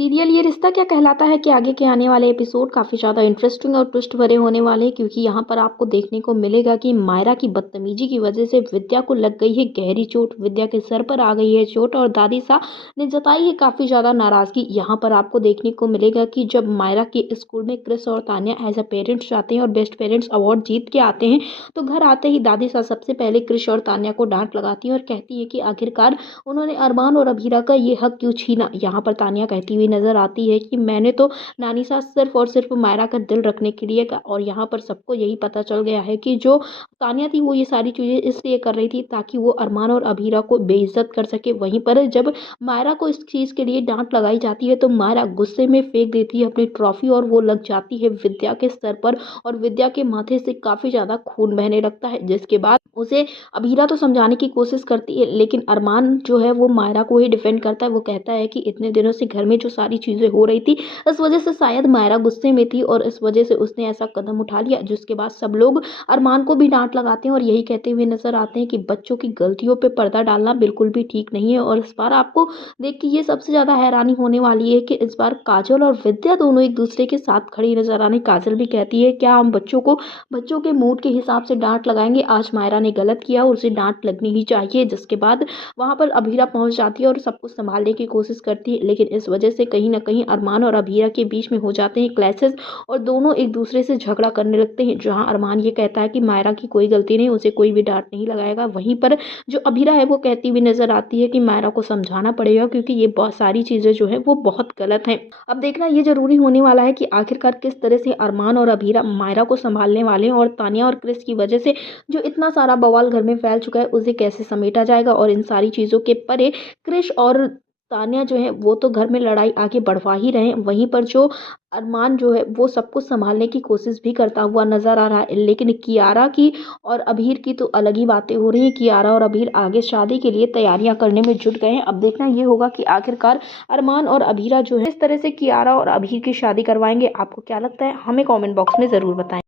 Serial ये रिश्ता क्या कहलाता है कि आगे के आने वाले एपिसोड काफ़ी ज़्यादा इंटरेस्टिंग और ट्विस्ट भरे होने वाले हैं, क्योंकि यहाँ पर आपको देखने को मिलेगा कि मायरा की बदतमीजी की वजह से विद्या को लग गई है गहरी चोट। विद्या के सर पर आ गई है चोट और दादी सा ने जताई है काफ़ी ज़्यादा नाराज़गी। यहाँ पर आपको देखने को मिलेगा कि जब मायरा के स्कूल में क्रिस और तान्या एज अ पेरेंट्स जाते हैं और बेस्ट पेरेंट्स अवार्ड जीत के आते हैं, तो घर आते ही दादी सा सबसे पहले क्रिश और तान्या को डांट लगाती है और कहती है कि आखिरकार उन्होंने अरमान और अभीरा का ये हक क्यों छीना। यहाँ पर तान्या कहती हुई नजर आती है कि मैंने तो नानी सास सिर्फ और सिर्फ मायरा का दिल रखने के लिए कहा। और यहाँ पर सबको यही पता चल गया है कि जो तान्या थी वो ये सारी चीजें इसलिए कर रही थी ताकि वो अरमान और अभीरा को बेइज्जत कर सके। वहीं पर जब मायरा को इस चीज के लिए डांट लगाई जाती है तो मायरा गुस्से में फेंक देती है अपनी ट्रॉफी और वो लग जाती है विद्या के सर पर और विद्या के माथे से काफी ज्यादा खून बहने लगता है। जिसके बाद उसे अभीरा तो समझाने की कोशिश करती है, लेकिन अरमान जो है वो मायरा को ही डिफेंड करता है। वो कहता है कि इतने दिनों से घर में जो सारी चीज़ें हो रही थी, इस वजह से शायद मायरा गुस्से में थी और इस वजह से उसने ऐसा कदम उठा लिया। जिसके बाद सब लोग अरमान को भी डांट लगाते हैं और यही कहते हुए नजर आते हैं कि बच्चों की गलतियों पे पर्दा डालना बिल्कुल भी ठीक नहीं है। और इस बार आपको देख के ये सबसे ज़्यादा हैरानी होने वाली है कि इस बार काजल और विद्या दोनों एक दूसरे के साथ खड़ी नजर आने। काजल भी कहती है क्या हम बच्चों के मूड के हिसाब से डांट लगाएंगे, आज मायरा ने गलत किया और उसे डांट लगनी ही चाहिए। जिसके बाद वहां पर अभीरा पहुंच जाती है और सब कुछ संभालने की कोशिश करती है, लेकिन इस वजह से कहीं ना कहीं अरमान और अभीरा के बीच में हो जाते हैं क्लैशेस और दोनों एक दूसरे से झगड़ा करने लगते हैं। जहां अरमान ये कहता है कि मायरा की कोई गलती नहीं, उसे कोई भी डांट नहीं लगाएगा। वहीं पर जो अभीरा है वो कहती हुई नजर आती है कि मायरा को समझाना पड़ेगा क्योंकि ये बहुत सारी चीजें जो है वो बहुत गलत हैं। अब देखना ये जरूरी होने वाला है कि आखिरकार किस तरह से अरमान और अभीरा मायरा को संभालने वाले हैं और तानिया और क्रिस की वजह से जो इतना सारा बवाल घर में फैल चुका है उसे कैसे समेटा जाएगा। और इन सारी चीज़ों के परे क्रिश और तान्या जो है वो तो घर में लड़ाई आगे बढ़वा ही रहे हैं, वहीं पर जो अरमान जो है वो सब कुछ संभालने की कोशिश भी करता हुआ नजर आ रहा है। लेकिन कियारा की और अभीर की तो अलग ही बातें हो रही है। कियारा और अभीर आगे शादी के लिए तैयारियां करने में जुट गए हैं। अब देखना ये होगा कि आखिरकार अरमान और अभीरा जो है इस तरह से कियारा और अभीर की शादी करवाएंगे। आपको क्या लगता है, हमें कॉमेंट बॉक्स में ज़रूर बताएं।